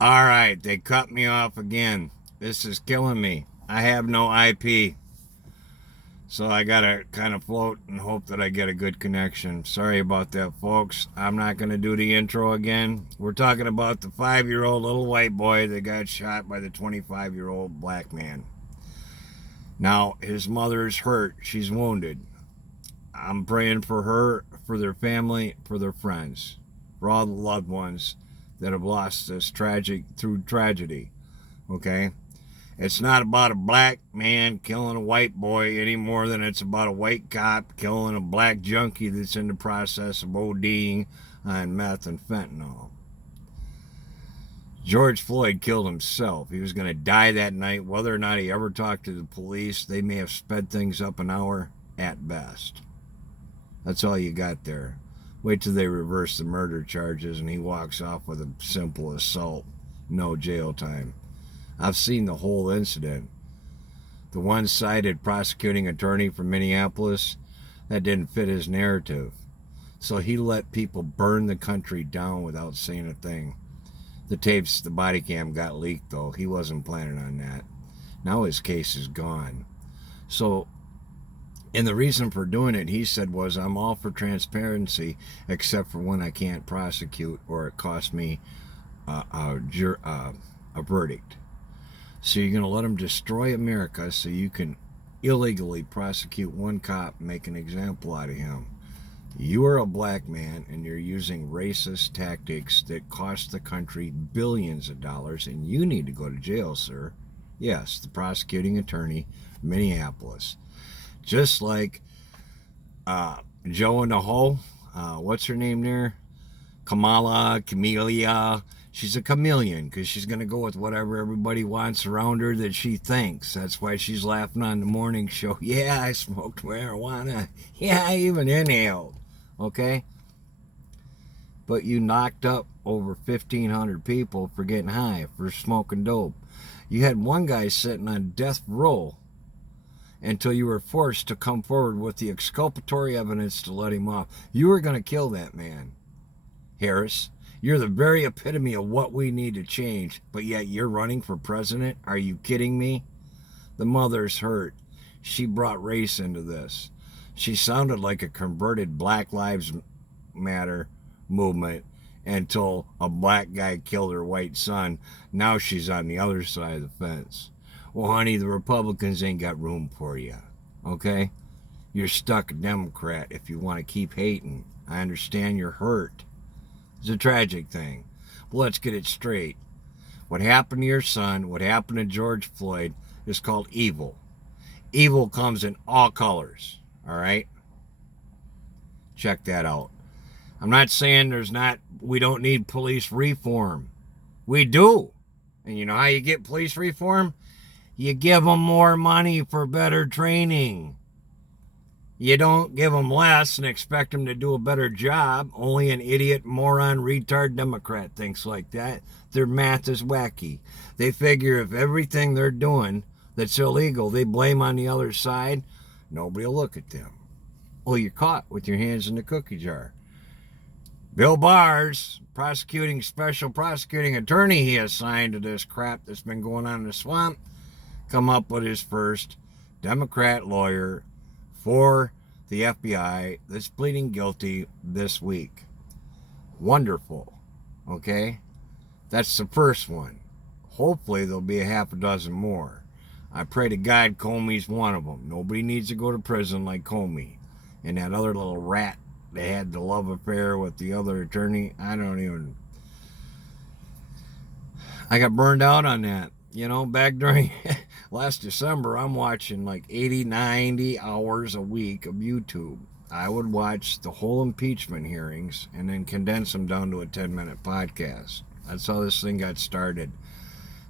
All right, they cut me off again. This is killing me. I have no IP, so I gotta kind of float and hope that I get a good connection. Sorry about that, folks. I'm not gonna do the intro again. We're talking about the 5-year-old little white boy that got shot by the 25-year-old black man. Now, his mother's hurt. She's wounded. I'm praying for her, for their family, for their friends, for all the loved ones that have lost this through tragedy. Okay? It's not about a black man killing a white boy any more than it's about a white cop killing a black junkie that's in the process of ODing on meth and fentanyl. George Floyd killed himself. He was going to die that night. Whether or not he ever talked to the police, they may have sped things up an hour at best. That's all you got there. Wait till they reverse the murder charges and he walks off with a simple assault. No jail time. I've seen the whole incident. The one-sided prosecuting attorney from Minneapolis, that didn't fit his narrative. So he let people burn the country down without saying a thing. The tapes, the body cam got leaked though. He wasn't planning on that. Now his case is gone. So, and the reason for doing it, he said, was I'm all for transparency except for when I can't prosecute or it costs me a verdict. So you're going to let them destroy America so you can illegally prosecute one cop and make an example out of him. You are a black man and you're using racist tactics that cost the country billions of dollars and you need to go to jail, sir. Yes, the prosecuting attorney, Minneapolis. Just like Joe in the Hole, what's her name there? Camellia. She's a chameleon because she's going to go with whatever everybody wants around her that she thinks. That's why she's laughing on the morning show. Yeah, I smoked marijuana. Yeah, I even inhaled. Okay? But you knocked up over 1,500 people for getting high, for smoking dope. You had one guy sitting on death row until you were forced to come forward with the exculpatory evidence to let him off. You were going to kill that man, Harris. You're the very epitome of what we need to change, but yet you're running for president? Are you kidding me? The mother's hurt. She brought race into this. She sounded like a converted Black Lives Matter movement until a black guy killed her white son. Now she's on the other side of the fence. Well, honey, the Republicans ain't got room for you, okay? You're stuck a Democrat if you want to keep hating. I understand you're hurt. It's a tragic thing. But let's get it straight. What happened to your son, what happened to George Floyd, is called evil. Evil comes in all colors, all right? Check that out. I'm not saying we don't need police reform. We do. And you know how you get police reform? You give them more money for better training. You don't give them less and expect them to do a better job. Only an idiot, moron, retard Democrat thinks like that. Their math is wacky. They figure if everything they're doing that's illegal, they blame on the other side, nobody will look at them. Well, you're caught with your hands in the cookie jar. Bill Barr's special prosecuting attorney he assigned to this crap that's been going on in the swamp, come up with his first Democrat lawyer for the FBI that's pleading guilty this week. Wonderful. Okay? That's the first one. Hopefully there'll be a half a dozen more. I pray to God Comey's one of them. Nobody needs to go to prison like Comey. And that other little rat that had the love affair with the other attorney, I got burned out on that. You know, back during last December, I'm watching like 80, 90 hours a week of YouTube. I would watch the whole impeachment hearings and then condense them down to a 10-minute podcast. That's how this thing got started.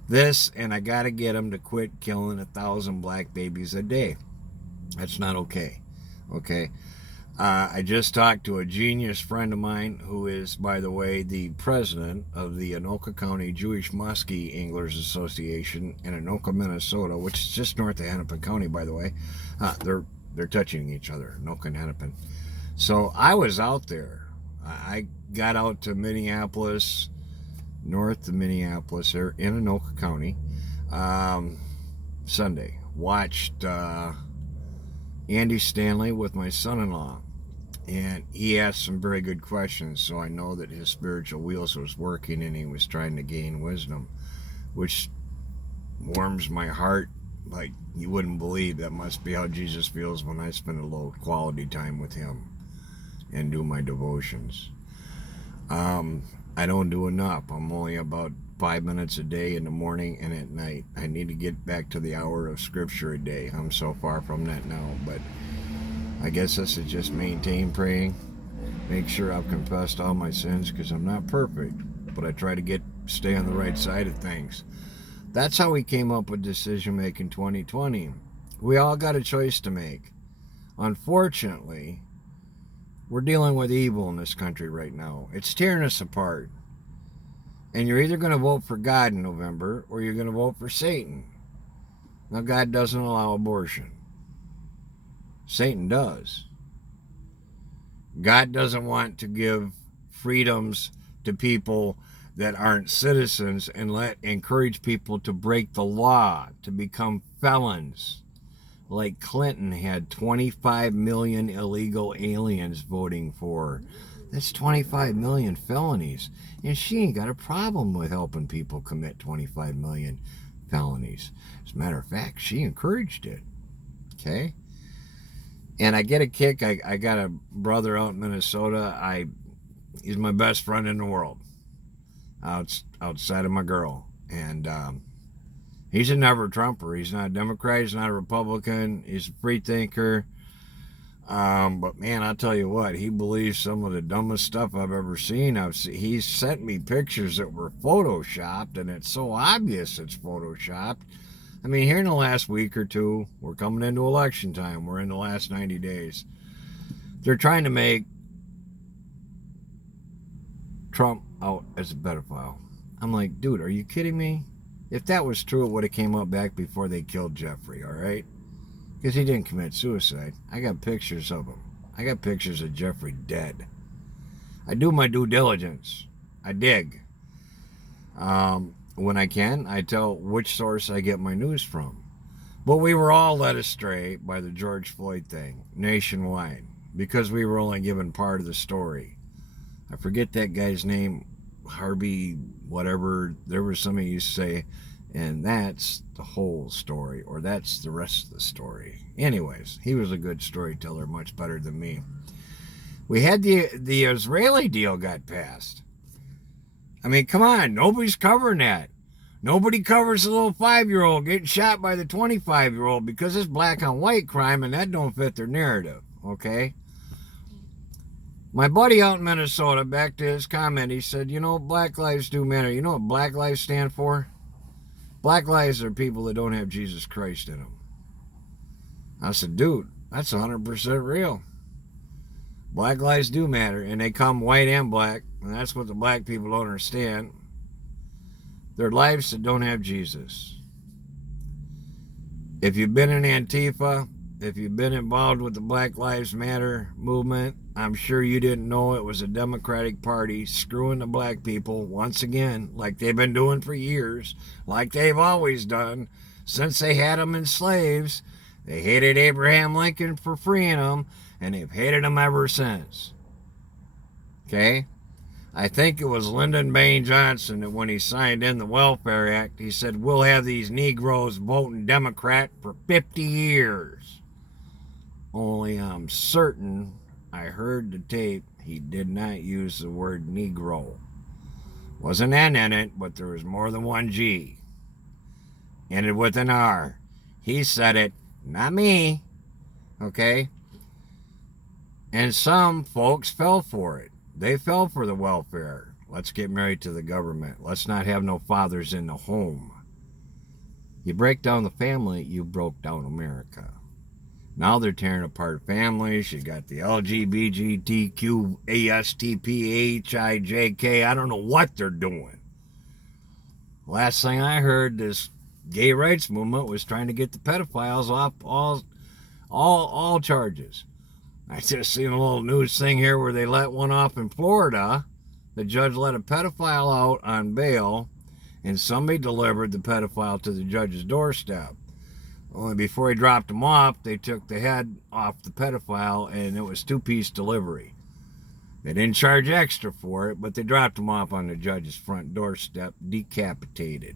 This, and I got to get them to quit killing 1,000 black babies a day. That's not okay. Okay? I just talked to a genius friend of mine who is, by the way, the president of the Anoka County Jewish Muskie Anglers Association in Anoka, Minnesota, which is just north of Hennepin County, by the way. They're touching each other, Anoka and Hennepin. So I was out there. I got out to Minneapolis, north of Minneapolis, in Anoka County, Sunday. Watched Andy Stanley with my son-in-law, and he asked some very good questions, so I know that his spiritual wheels was working and he was trying to gain wisdom, which warms my heart like you wouldn't believe. That must be how Jesus feels when I spend a little quality time with him and do my devotions. I don't do enough. I'm only about 5 minutes a day in the morning and at night. I need to get back to the hour of scripture a day. I'm so far from that now, but I guess this is just maintain praying, make sure I've confessed all my sins, because I'm not perfect, but I try to stay on the right side of things. That's how we came up with Decision Making 2020. We all got a choice to make. Unfortunately, we're dealing with evil in this country right now. It's tearing us apart. And you're either going to vote for God in November or you're going to vote for Satan. Now, God doesn't allow abortion. Satan does. God doesn't want to give freedoms to people that aren't citizens and encourage people to break the law, to become felons. Like Clinton had 25 million illegal aliens voting for. That's 25 million felonies. And she ain't got a problem with helping people commit 25 million felonies. As a matter of fact, she encouraged it. Okay? And I get a kick. I got a brother out in Minnesota. He's my best friend in the world, outside of my girl. And he's a never Trumper. He's not a Democrat. He's not a Republican. He's a free thinker. But man, I'll tell you what, he believes some of the dumbest stuff I've ever seen. He's sent me pictures that were photoshopped, and it's so obvious it's photoshopped. I mean, here in the last week or two, we're coming into election time. We're in the last 90 days. They're trying to make Trump out as a pedophile. I'm like, dude, are you kidding me? If that was true, it would have came up back before they killed Jeffrey, all right? Because he didn't commit suicide. I got pictures of him. I got pictures of Jeffrey dead. I do my due diligence. I dig. When I can, I tell which source I get my news from. But we were all led astray by the George Floyd thing nationwide because we were only given part of the story. I forget that guy's name, Harvey, whatever. There was something you say, and that's the whole story, or that's the rest of the story. Anyways, he was a good storyteller, much better than me. We had the Israeli deal got passed. I mean, come on, nobody's covering that. Nobody covers the little 5-year-old getting shot by the 25-year-old because it's black on white crime, and that don't fit their narrative, okay? My buddy out in Minnesota, back to his comment, he said, you know, Black Lives do matter. You know what Black Lives stand for? Black lives are people that don't have Jesus Christ in them. I said, dude, that's 100% real. Black lives do matter, and they come white and black, and that's what the black people don't understand. They're lives that don't have Jesus. If you've been in Antifa, if you've been involved with the Black Lives Matter movement, I'm sure you didn't know it was a Democratic Party screwing the black people once again, like they've been doing for years, like they've always done since they had them as slaves. They hated Abraham Lincoln for freeing them, and they've hated him ever since. Okay? I think it was Lyndon Baines Johnson that when he signed in the Welfare Act, he said, we'll have these Negroes voting Democrat for 50 years. Only I'm certain I heard the tape, he did not use the word Negro. Wasn't an N in it, but there was more than one G. Ended with an R. He said it, not me. Okay? And some folks fell for it. They fell for the welfare. Let's get married to the government. Let's not have no fathers in the home. You break down the family, you broke down America. Now they're tearing apart families. You got the LGBTQ, ASTP, HIJK. I don't know what they're doing. Last thing I heard, this gay rights movement was trying to get the pedophiles off all charges. I just seen a little news thing here where they let one off in Florida The judge let a pedophile out on bail, and somebody delivered the pedophile to the judge's doorstep. Only before he dropped him off, they took the head off the pedophile, and it was two-piece delivery. They didn't charge extra for it, but they dropped him off on the judge's front doorstep, decapitated.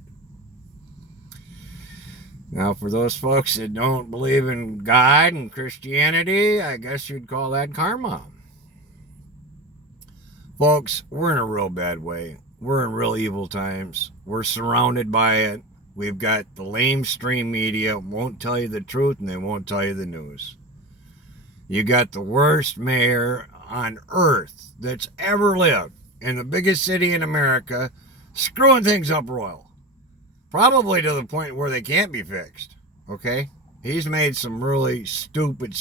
Now, for those folks that don't believe in God and Christianity, I guess you'd call that karma. Folks, we're in a real bad way. We're in real evil times. We're surrounded by it. We've got the lamestream media, won't tell you the truth, and they won't tell you the news. You got the worst mayor on earth that's ever lived in the biggest city in America, screwing things up royal. Probably to the point where they can't be fixed, okay? He's made some really stupid.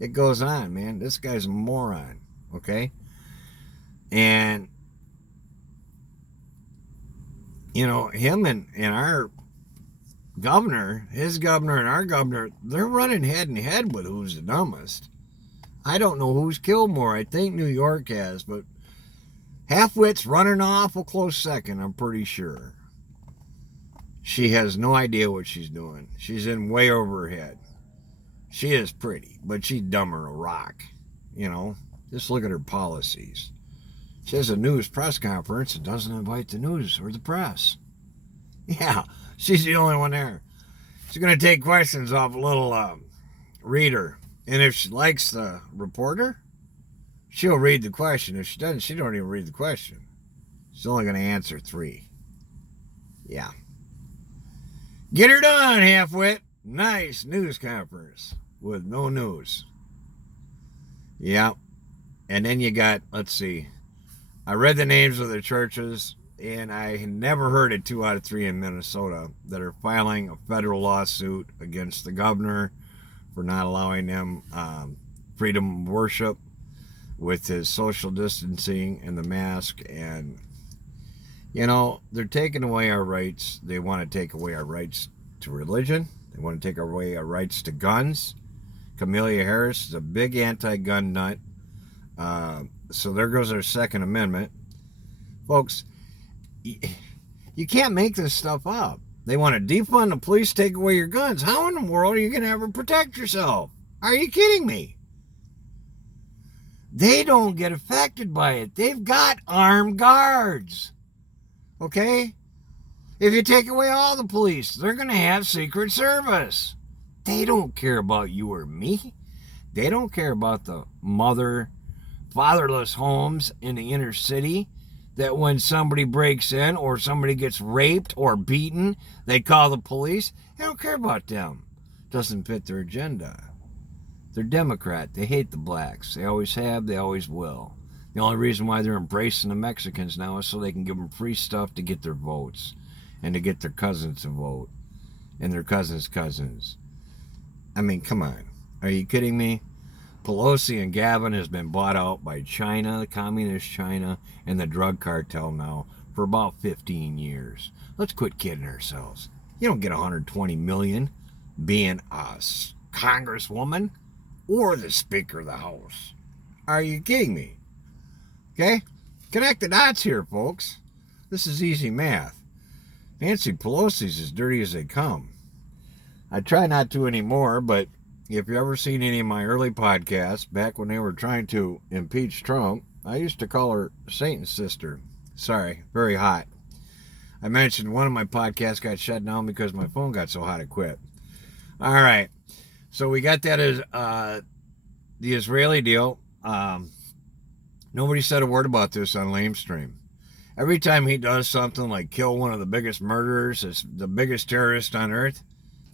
It goes on, man. This guy's a moron, okay? And, you know, him and our governor, his governor and our governor, they're running head and head with who's the dumbest. I don't know who's killed more. I think New York has, but Halfwit's running an awful close second, I'm pretty sure. She has no idea what she's doing. She's in way over her head. She is pretty, but she's dumber than a rock. You know, just look at her policies. She has a news press conference and doesn't invite the news or the press. Yeah, she's the only one there. She's going to take questions off a little reader. And if she likes the reporter, she'll read the question. If she doesn't, she don't even read the question. She's only going to answer 3. Yeah. Get her done, Halfwit. Nice news conference with no news. Yeah. And then you got, let's see, I read the names of the churches, and I had never heard of 2 out of 3 in Minnesota that are filing a federal lawsuit against the governor for not allowing them freedom of worship with his social distancing and the mask. And, you know, they're taking away our rights. They want to take away our rights to religion. They want to take away our rights to guns. Camelia Harris is a big anti-gun nut. So there goes our Second Amendment. Folks, you can't make this stuff up. They want to defund the police, take away your guns. How in the world are you going to ever protect yourself? Are you kidding me? They don't get affected by it. They've got armed guards. Okay? If you take away all the police, they're going to have Secret Service. They don't care about you or me. They don't care about the fatherless homes in the inner city that when somebody breaks in or somebody gets raped or beaten, they call the police. They don't care about them. Doesn't fit their agenda. They're Democrat. They hate the blacks. They always have. They always will. The only reason why they're embracing the Mexicans now is so they can give them free stuff to get their votes and to get their cousins to vote and their cousins' cousins. I mean, come on. Are you kidding me? Pelosi and Gavin has been bought out by China, communist China, and the drug cartel now for about 15 years. Let's quit kidding ourselves. You don't get $120 million being a congresswoman or the Speaker of the House. Are you kidding me? Okay? Connect the dots here, folks. This is easy math. Nancy Pelosi's as dirty as they come. I try not to anymore, but if you ever seen any of my early podcasts, back when they were trying to impeach Trump, I used to call her Satan's sister. Sorry, very hot. I mentioned one of my podcasts got shut down because my phone got so hot it quit. All right. So we got that as the Israeli deal. Nobody said a word about this on Lamestream. Every time he does something like kill one of the biggest murderers, the biggest terrorist on earth,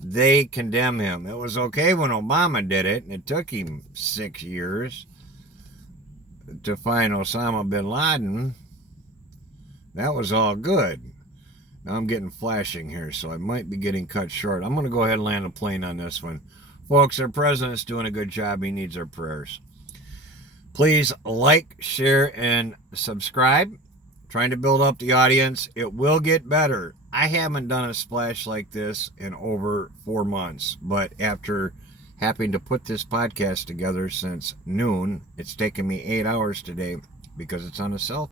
they condemn him. It was okay when Obama did it, and it took him 6 years to find Osama bin Laden. That was all good. Now I'm getting flashing here, so I might be getting cut short. I'm going to go ahead and land a plane on this one. Folks, our president's doing a good job. He needs our prayers. Please like, share, and subscribe. Trying to build up the audience. It will get better. I haven't done a splash like this in over 4 months, but after having to put this podcast together since noon. It's taken me 8 hours today because it's on a cell